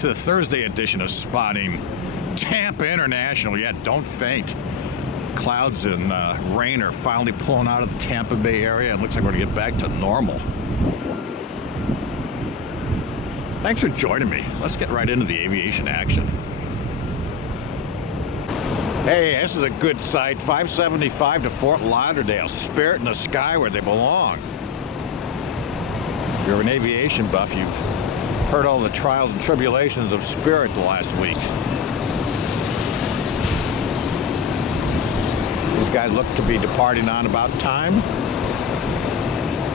to the Thursday edition of Spotting Tampa International. Yeah, don't faint. Clouds and rain are finally pulling out of the Tampa Bay area. It looks like we're going to get back to normal. Thanks for joining me. Let's get right into the aviation action. Hey, this is a good sight. 575 to Fort Lauderdale. Spirit in the sky where they belong. If you're an aviation buff, you've heard all the trials and tribulations of Spirit the last week. These guys look to be departing on about time.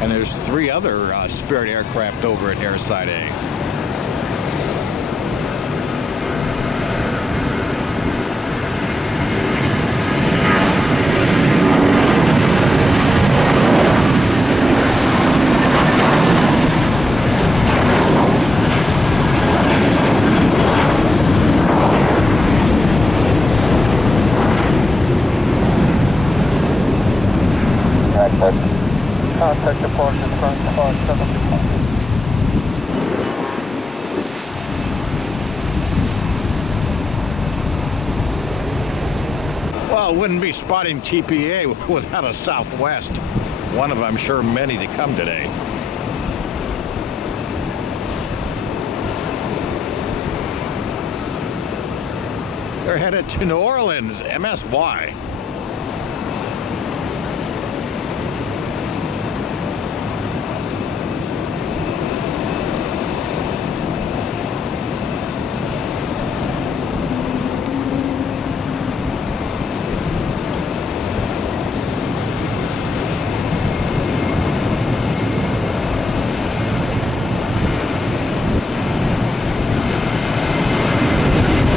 And there's 3 other Spirit aircraft over at Airside A. Contact departure front 575. Well, wouldn't be spotting TPA without a Southwest. One of, I'm sure, many to come today. They're headed to New Orleans, MSY.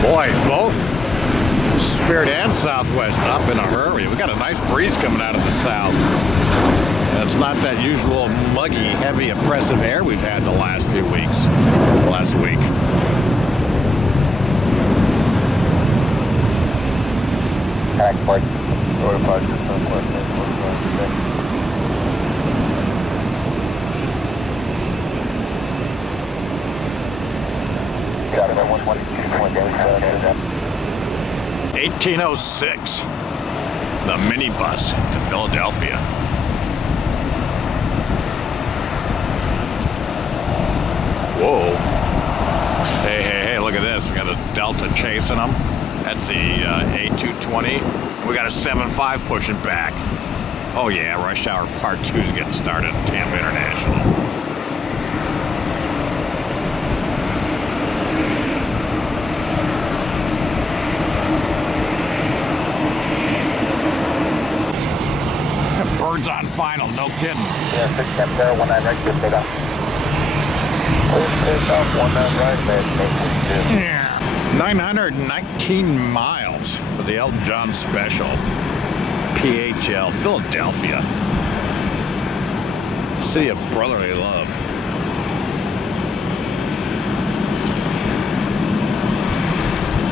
Boy, both Spirit and Southwest up in a hurry. We got a nice breeze coming out of the south. And it's not that usual muggy, heavy, oppressive air we've had the last few weeks. Last week. Act like notified your Southwest airport today. Got it at 1806, the minibus to Philadelphia. Whoa. Hey, look at this. We got a Delta chasing them. That's the A220. We got a 7.5 pushing back. Oh yeah, rush hour part 2 is getting started at Tampa International. Birds on final, no kidding. Yeah, 67019 right, good take off. Good take off, 19 right, man. Yeah. 919 miles for the Elton John Special. PHL, Philadelphia. City of brotherly love.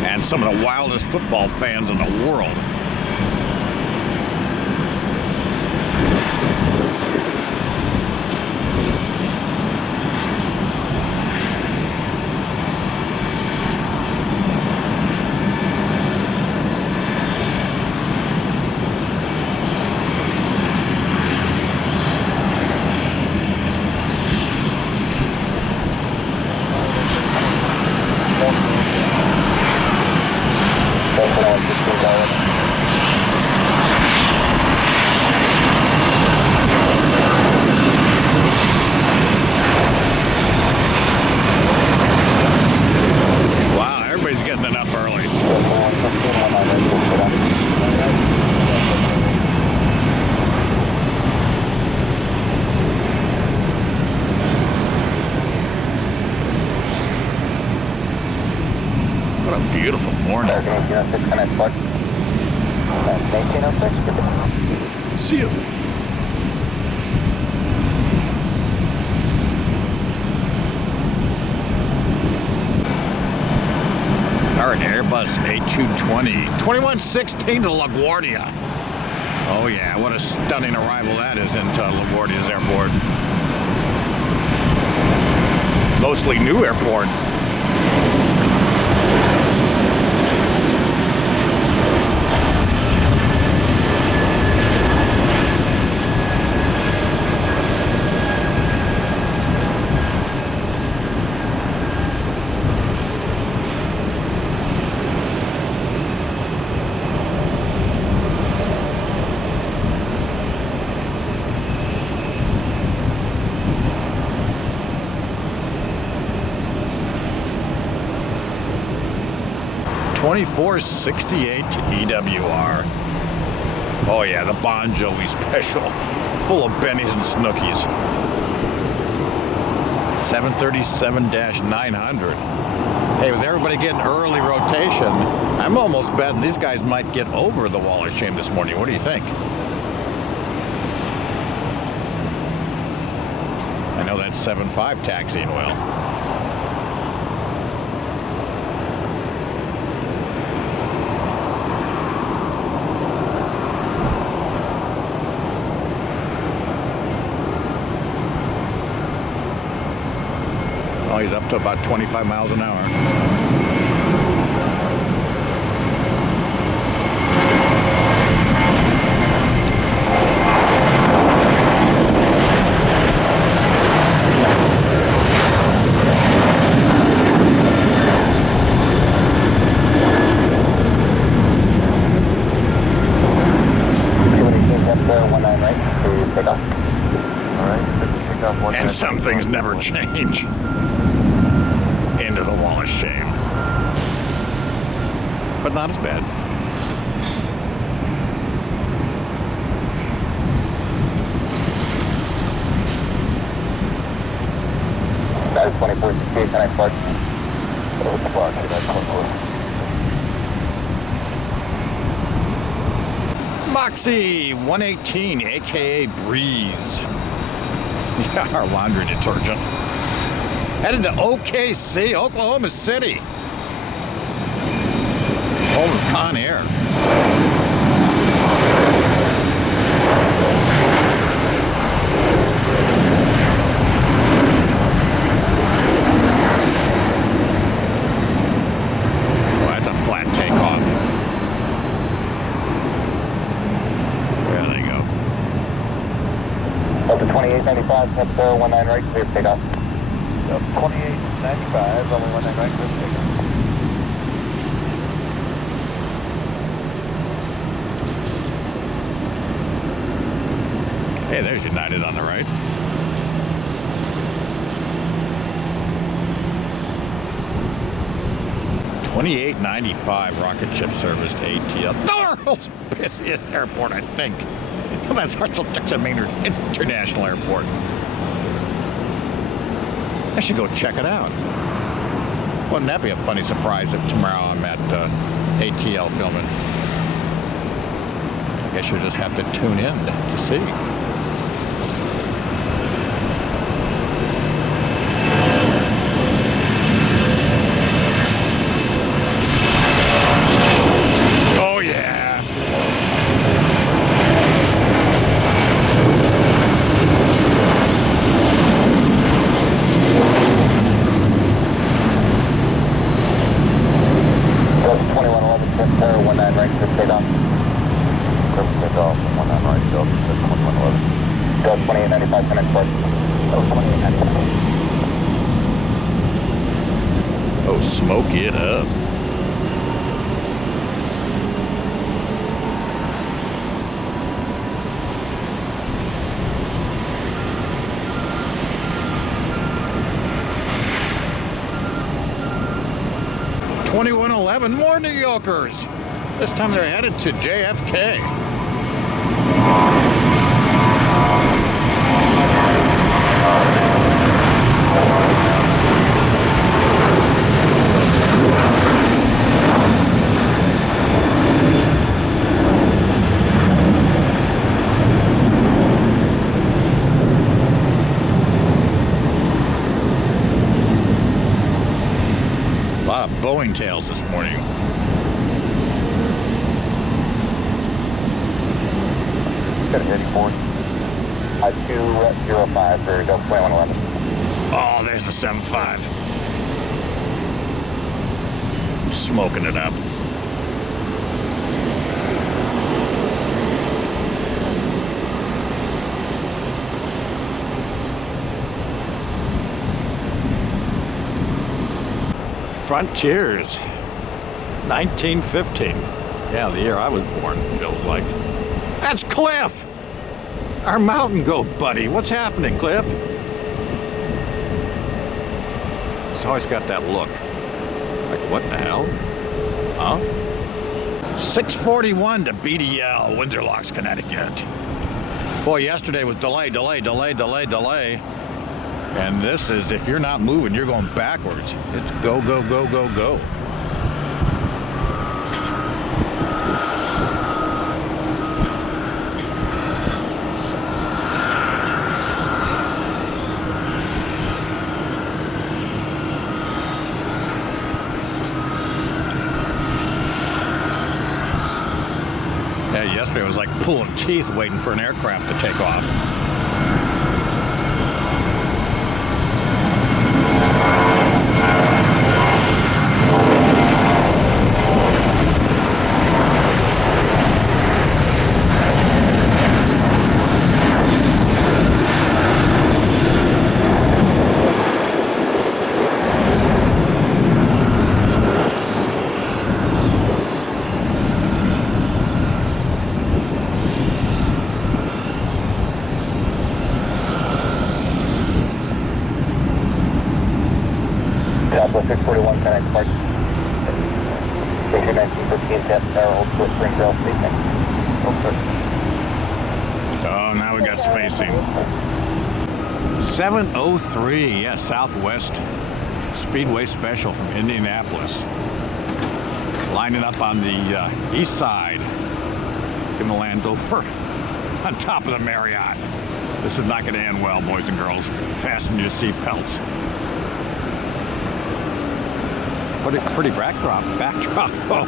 And some of the wildest football fans in the world. Wow, everybody's getting it up early. What a beautiful morning. 1806. See you. All right, Airbus A220, 2116 to LaGuardia. Oh yeah, what a stunning arrival that is into LaGuardia's airport. Mostly new airport. 2468 EWR. Oh yeah, the Bon Jovi special. Full of bennies and snookies. 737-900. Hey, with everybody getting early rotation, I'm almost betting these guys might get over the wall of shame this morning. What do you think? I know that's 7.5 taxiing well. Oh, he's up to about 25 miles an hour. And some things never change. Into the wall of shame. But not as bad. That is 24 can I park? Moxie 118, aka Breeze. Yeah, our laundry detergent. Headed to OKC, Oklahoma City. Home of Con Air. Well, that's a flat takeoff. There they go. Up to 2895, Tampa 19 right, clear takeoff. Yep, 2895, only 19 right, clear takeoff. Hey, there's United on the right. $28.95 rocket ship service to ATL. The world's busiest airport, I think. Well, that's Hartselle-Jackson Maynard International Airport. I should go check it out. Wouldn't that be a funny surprise if tomorrow I'm at ATL filming? I guess you'll just have to tune in to see. Oh yeah. Oh, smoke it up. $21.11, more New Yorkers. This time they're headed to JFK. A lot of Boeing tails this morning. Got a 84. 205 for Delta 2111. Oh, there's the 7.5. Smoking it up. Frontiers, 1915. Yeah, the year I was born, feels like. That's Cliff! Our mountain goat buddy. What's happening, Cliff? He's always got that look. Like, what the hell? Huh? 6:41 to BDL, Windsor Locks, Connecticut. Boy, yesterday was delay. And this is, if you're not moving, you're going backwards. It's go. Yeah, yesterday it was like pulling teeth waiting for an aircraft to take off. Tampa 641, connect park. Station 1915, Tampa Tower, Old Split Springdale, spacing. Oh, now we got spacing. 7:03, yeah, Southwest Speedway Special from Indianapolis. Lining up on the east side. Gonna land over on top of the Marriott. This is not gonna end well, boys and girls. Fasten your seatbelts. Pretty backdrop though.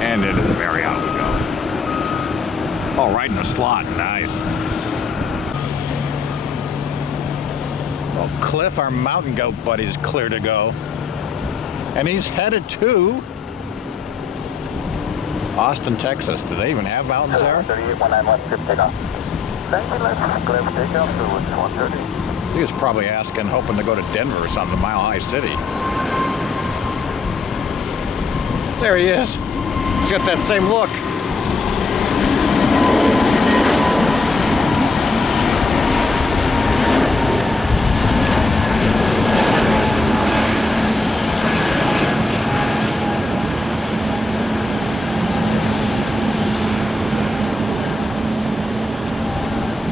And into the Marriott we go. Oh, right in the slot, nice. Well, Cliff, our mountain goat buddy, is clear to go. And he's headed to Austin, Texas. Do they even have mountains there? 3819 left, trip takeoff. 90 left, clear for takeoff, so it's 130. He was probably asking, hoping to go to Denver or something, Mile High City. There he is. He's got that same look.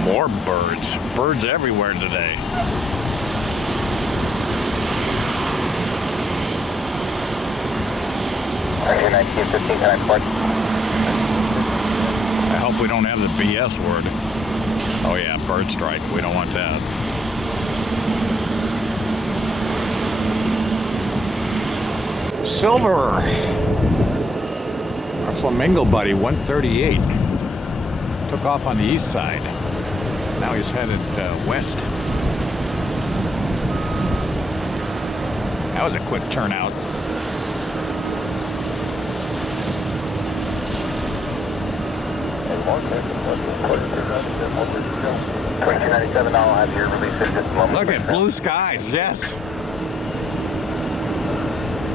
More birds. Birds everywhere today. Area 1915, connect park. I hope we don't have the BS word. Oh yeah, bird strike. We don't want that. Silver. Our flamingo buddy, 138. Took off on the east side. Now he's headed west. That was a quick turnout. $22.97, I'll have your release in just a moment. Look at blue skies, yes.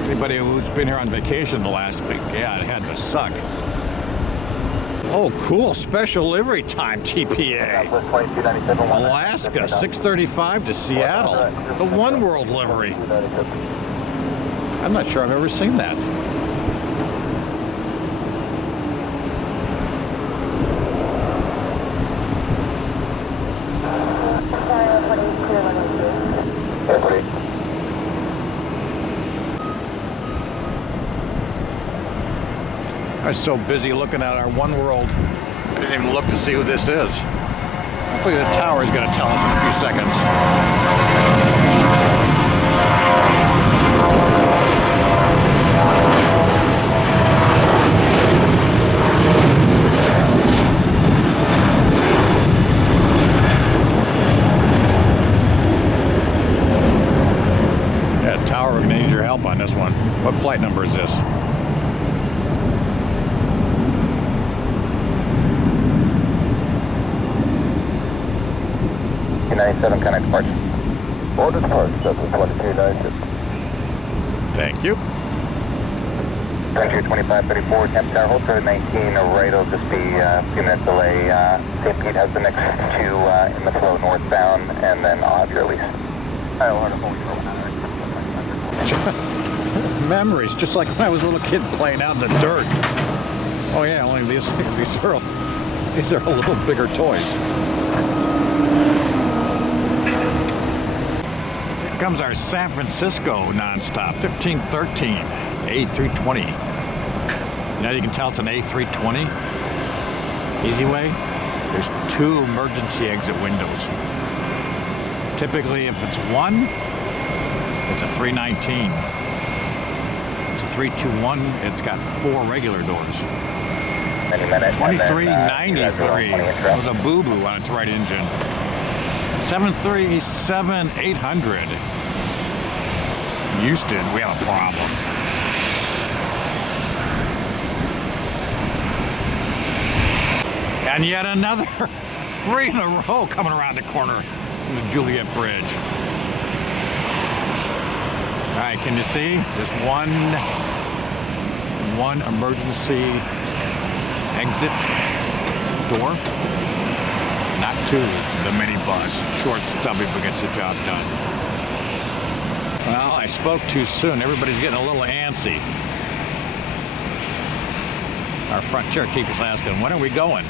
Anybody who's been here on vacation the last week, yeah, it had to suck. Oh, cool. Special livery time, TPA. Alaska, 6:35 to Seattle. The One World livery. I'm not sure I've ever seen that. I was so busy looking at our One World, I didn't even look to see who this is. Hopefully the tower is going to tell us in a few seconds. Yeah, tower, we're going to need your help on this one. What flight number is this? 97, connect park. Order park, 2296. Thank you. Country 2534, Tampa Tower, hold for 19, right, it'll just be a few minutes delay. St. Pete has the next two in the flow northbound, and then I'll have your release. Memories, just like when I was a little kid playing out in the dirt. Oh yeah, only these are a little bigger toys. Here comes our San Francisco nonstop, 1513 A320. Now you can tell it's an A320. Easy way. There's two emergency exit windows. Typically, if it's one, it's a 319. It's a 321. It's got four regular doors. 2393 with a boo-boo on its right engine. 737-800. Houston, we have a problem. And yet another 3 in a row coming around the corner from the Juliet Bridge. All right, can you see? There's one emergency exit door. Not two. The minibus. Short, stubby, but gets the job done. Well, I spoke too soon. Everybody's getting a little antsy. Our frontier keepers asking, when are we going?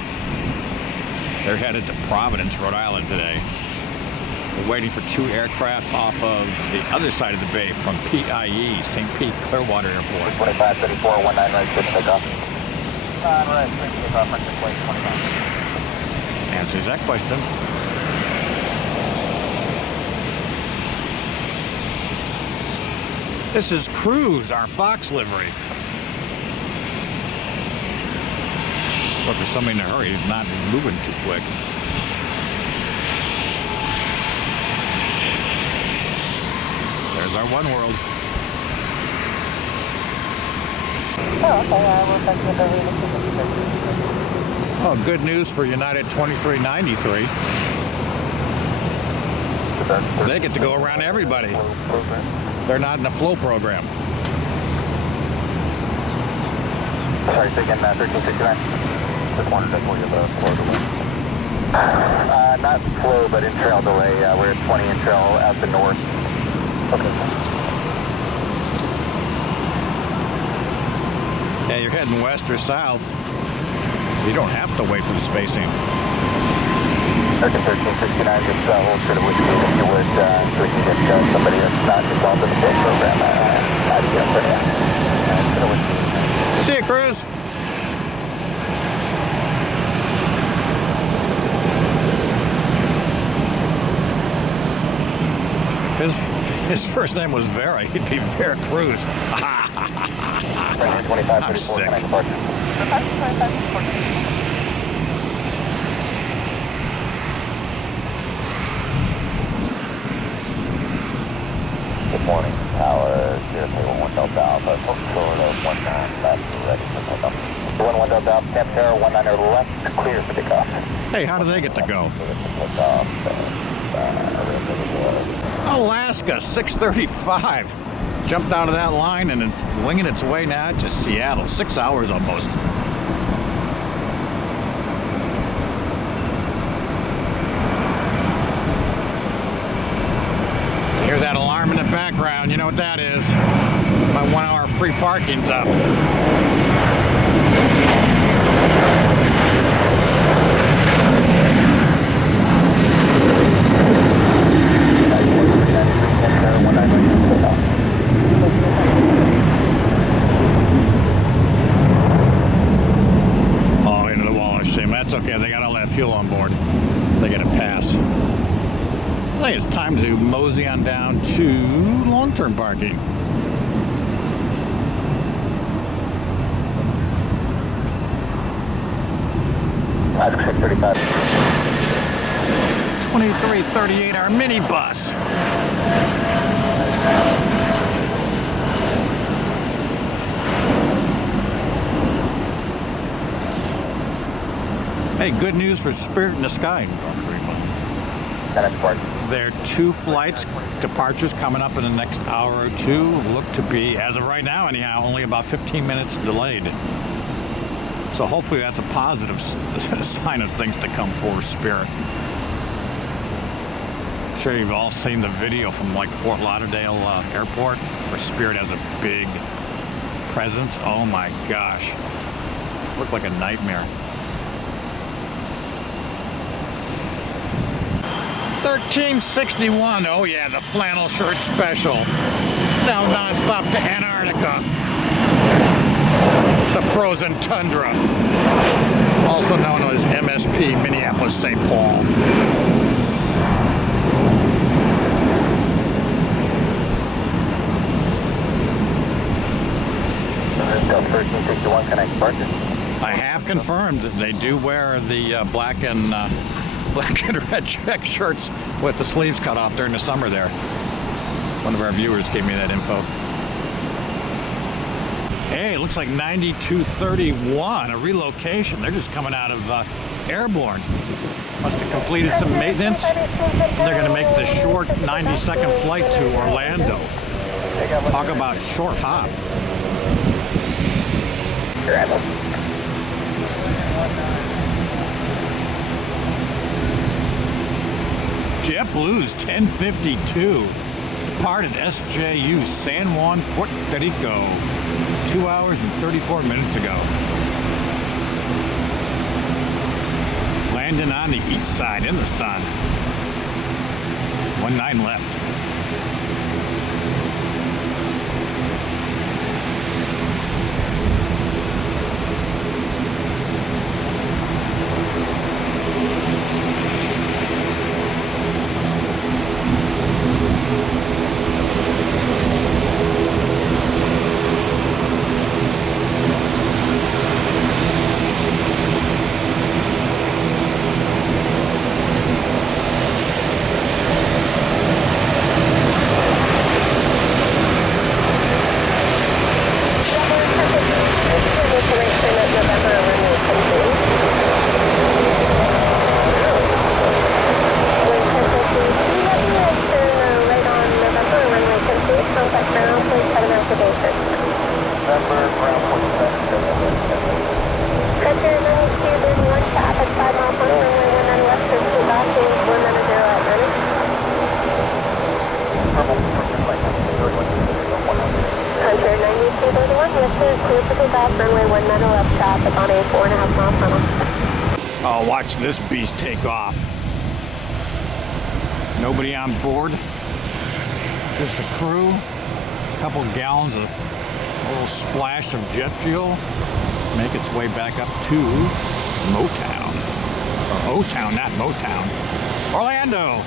They're headed to Providence, Rhode Island today. We're waiting for two aircraft off of the other side of the bay from PIE, St. Pete Clearwater Airport. 2534, 19 right, good takeoff. Right, good takeoff, Frontier Flight 29. Answers that question. This is Cruz, our Fox livery. But for somebody in a hurry, he's not moving too quick. There's our One World. Oh, good news for United 2393. They get to go around everybody. They're not in the flow program. Sorry, say again, 1369. Just wanted to tell you the flow delay. Not flow, but in-trail delay. We're at 20 in-trail out the north. Okay. Yeah, you're heading west or south. You don't have to wait for the spacing. American 1369, just hold for the whiskey if you would, so we can get somebody that's not involved in the flow program out of here for you. See you, Cruz. If his first name was Vera, he'd be Vera Cruz. I'm sick. Good morning, Tower 031 Delta Alpha, Florida 19, left, ready for takeoff. 11 Delta Alpha, Tampa Tower 19 left, clear for takeoff. Hey, how do they get to go? Alaska 635. Jumped out of that line and it's winging its way now to Seattle. 6 hours almost. Hear that alarm in the background, you know what that is. My 1 hour free parking's up. Oh, into the wall of shame. That's okay, they got all that fuel on board. They get a pass. I think it's time to mosey on down to long-term parking. Ask 635. 2338, our minibus. Hey, good news for Spirit in the Sky. That's part. There are 2 flights, departures coming up in the next hour or 2. Look to be, as of right now anyhow, only about 15 minutes delayed. So hopefully that's a positive sign of things to come for Spirit. I'm sure you've all seen the video from like Fort Lauderdale Airport where Spirit has a big presence. Oh my gosh. Looked like a nightmare. 1361. Oh yeah, the flannel shirt special. Now nonstop to Antarctica. The frozen tundra. Also known as MSP, Minneapolis St. Paul. Delta 1361 connect departure. I have confirmed they do wear the black and red check shirts with the sleeves cut off during the summer there. One of our viewers gave me that info. Hey, looks like 9231, a relocation. They're just coming out of Airborne. Must have completed some maintenance. They're going to make the short 90-second flight to Orlando. Talk about short hop. JetBlue's 1052 departed SJU San Juan, Puerto Rico 2 hours and 34 minutes ago. Landing on the east side in the sun. 19 left. Oh, watch this beast take off. Nobody on board. Just a crew. A couple gallons of a little splash of jet fuel. Make its way back up to Motown. Or O-Town, not Motown. Orlando.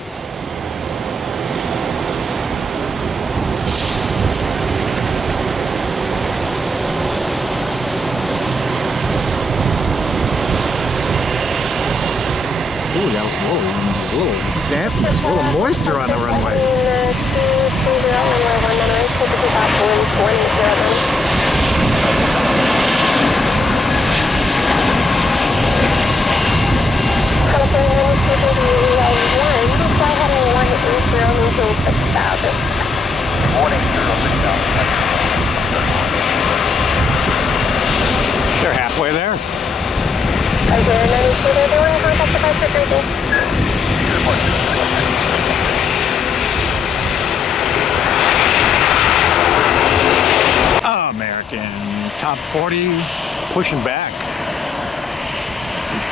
Ooh, we got a little dampness, a little moisture on the runway. They're halfway there. American top 40 pushing back.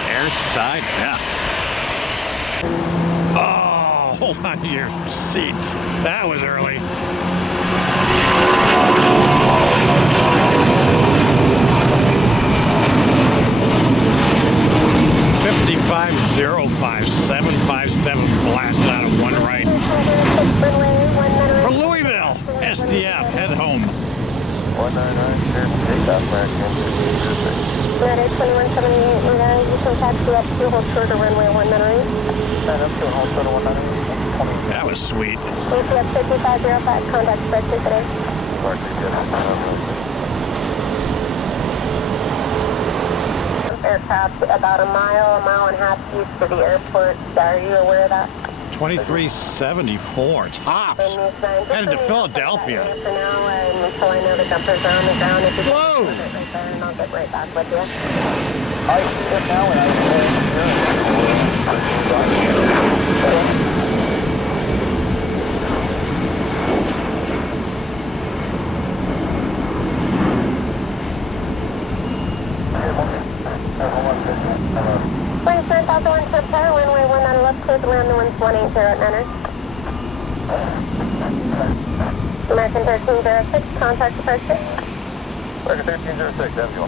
Air side F. Oh, hold on to your seats. That was early. .757 blasted out of one right. For Louisville, SDF, head home. 199, take off, United 2178, you can taxi up to hold short of runway 198. Stand up to hold short of 198. That was sweet. ACF 5505, contact spreadsheet today. Aircraft about a mile and a half east of the airport. Are you aware of that? 2374 tops. Headed to Philadelphia. For now, until I know the jumpers are on the ground. If you Whoa! can put it right there, and I'll get right back with you. I see it now, and I Spring South out the one to repair, runway 19 left, clear to land the winds 180 at Niner. American 1306, contact departure. American 1306, that's you.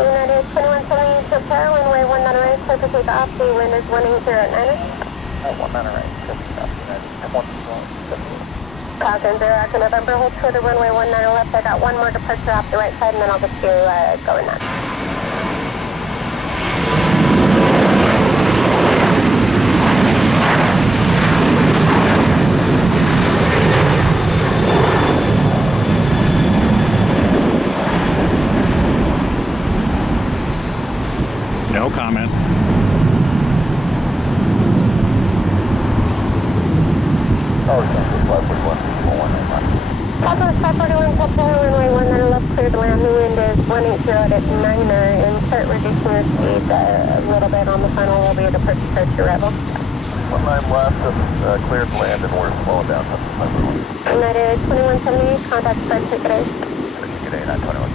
United 2170 to repair, runway 19 right, clear to take off, the wind is 180 at Niner. 19 right, 21. Falcon 0, Echo November, hold true to runway 19 left. I got one more departure off the right side, and then I'll get you going on. No comment. Oh, it's 541, Southwest 541, Tampa, runway 19 left, clear to land. The wind is 180 at Niner, and start reducing your speed a little bit on the final. Will be a departure arrival. 19 left, cleared land, and we're slowing down. United 2170, contact departure today. Good day, 921.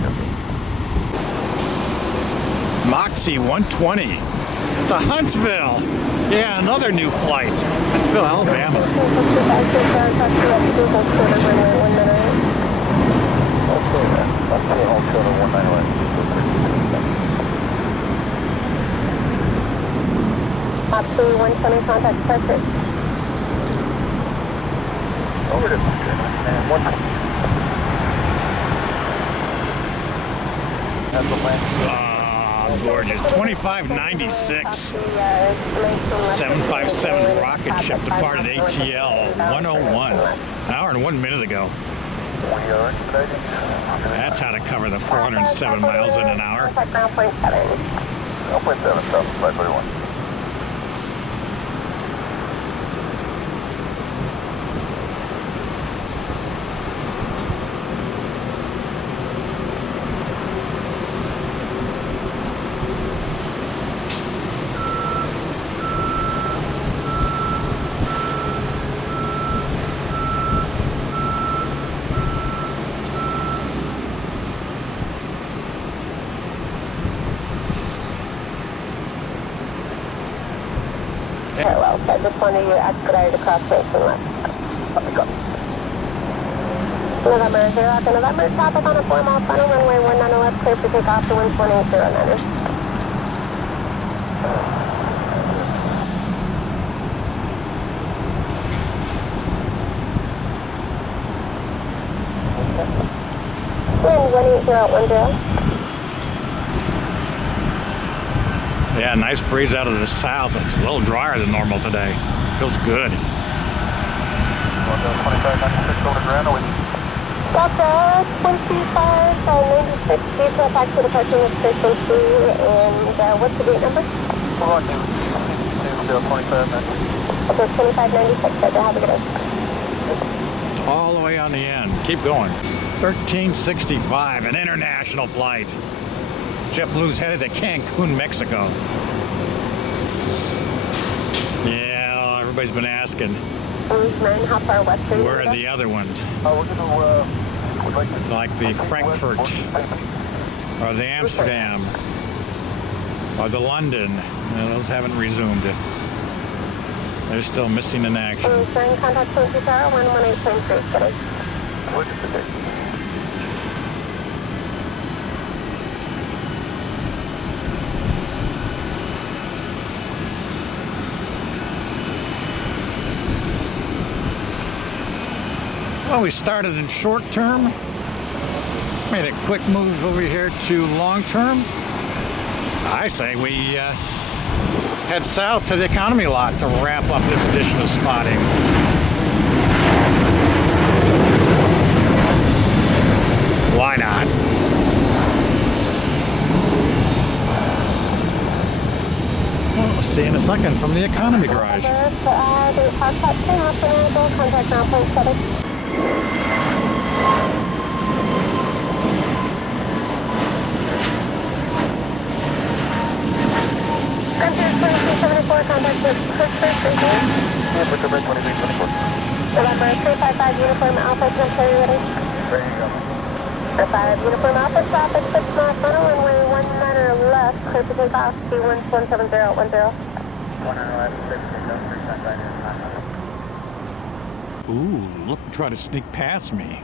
Moxie 120 to Huntsville. Yeah, another new flight. Huntsville, Alabama. Moxie 120, contact departure. Over to 120. That's the land. Gorgeous. 2596. 757 rocket ship departed ATL 101. An hour and 1 minute ago. That's how to cover the 407 miles in an hour. 0.7. 0.7, South 541. Parallel, so I just wanted you to expedite across station left. November 0, Echo November, traffic on a 4-mile final, runway 19 left, clear for takeoff to winds 180 Niner. Wind 18010. Yeah, nice breeze out of the south. It's a little drier than normal today. Feels good. Delta 2596, detail back to the parking of station 2, and what's the gate number? Okay, 2596, right there, have a good day. All the way on the end. Keep going. 1365, an international flight. JetBlue's headed to Cancun, Mexico. Yeah, everybody's been asking. How far west are you? Where are the other ones? We're gonna, like the Frankfurt, or the Amsterdam, or the London. No, those haven't resumed. They're still missing in action. Contact 118.3. Look at the date. Well, we started in short term, made a quick move over here to long term. I say we head south to the economy lot to wrap up this edition of spotting. Why not? Well, We'll see you in a second from the economy garage. Contact ground point 7. Frontier 2374, contact with Pittsburgh Station. Yeah, put your break 2324. November 355, Uniform Alpha, Temporary ready. Ready to go. 5 Uniform Alpha, traffic 6 miles front, runway 19 left, clear to take off, C1171010. 111, Ooh, look, try to sneak past me.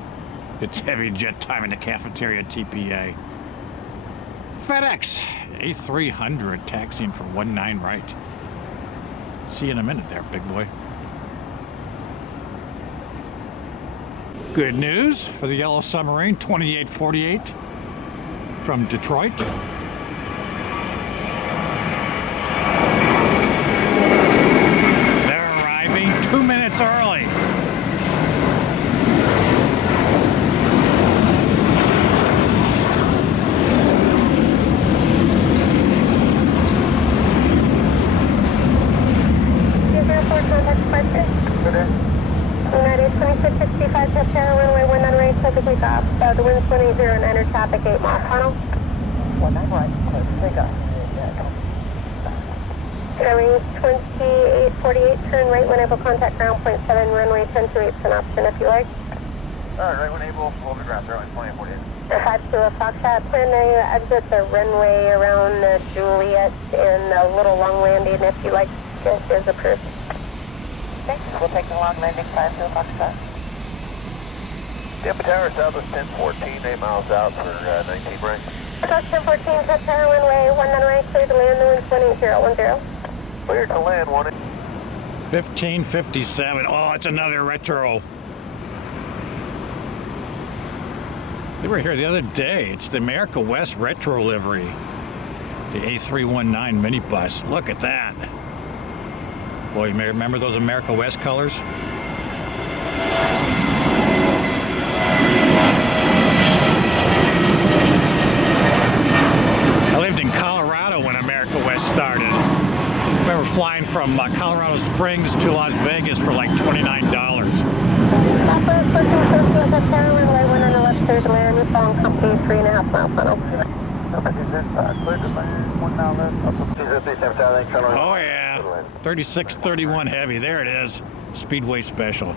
It's heavy jet time in the cafeteria TPA. FedEx A300 taxiing for 19 right. See you in a minute there, big boy. Good news for the Yellow Submarine 2848 from Detroit. They're arriving 2 minutes early. United 2665, Test Tower, runway 19 right, clear to take off. The wind's 180 and enter traffic 8 mile tunnel. 19 right, clear to take off. Runway 2848, turn right when able, contact ground point 7, runway 1028 is an option if you like. Alright, right when able, hold the ground, runway 2848. 5 to a Foxtrot, plan to exit the runway around Juliet in a little long landing if you like, it is approved. Okay, we'll take the long landing 5 to a Foxtrot. Tampa Tower, Southwest 1014, 8 miles out for 19 right. Southwest 1014, Test Tower, runway 19 right, clear to land, the wind's 18010. Clear to land, 1557. Oh, it's another retro. They were here the other day. It's the America West retro livery. The A319 minibus. Look at that. Boy, you may remember those America West colors? I lived in Colorado when America West started. I remember flying from Colorado Springs to Las Vegas for like $29. Southwest 1450, Test Tower, runway 19 left, clear to land, the song company 3.5 mile funnel. Oh yeah, 3631 heavy, there it is, Speedway Special.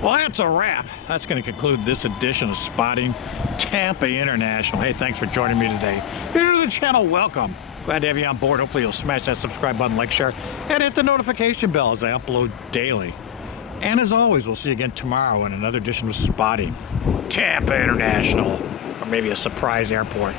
Well, that's a wrap. That's going to conclude this edition of Spotting Tampa International. Hey, thanks for joining me today. If you're new to the channel, welcome. Glad to have you on board. Hopefully you'll smash that subscribe button, like, share, and hit the notification bell as I upload daily. And as always, we'll see you again tomorrow in another edition of Spotting Tampa International, or maybe a surprise airport.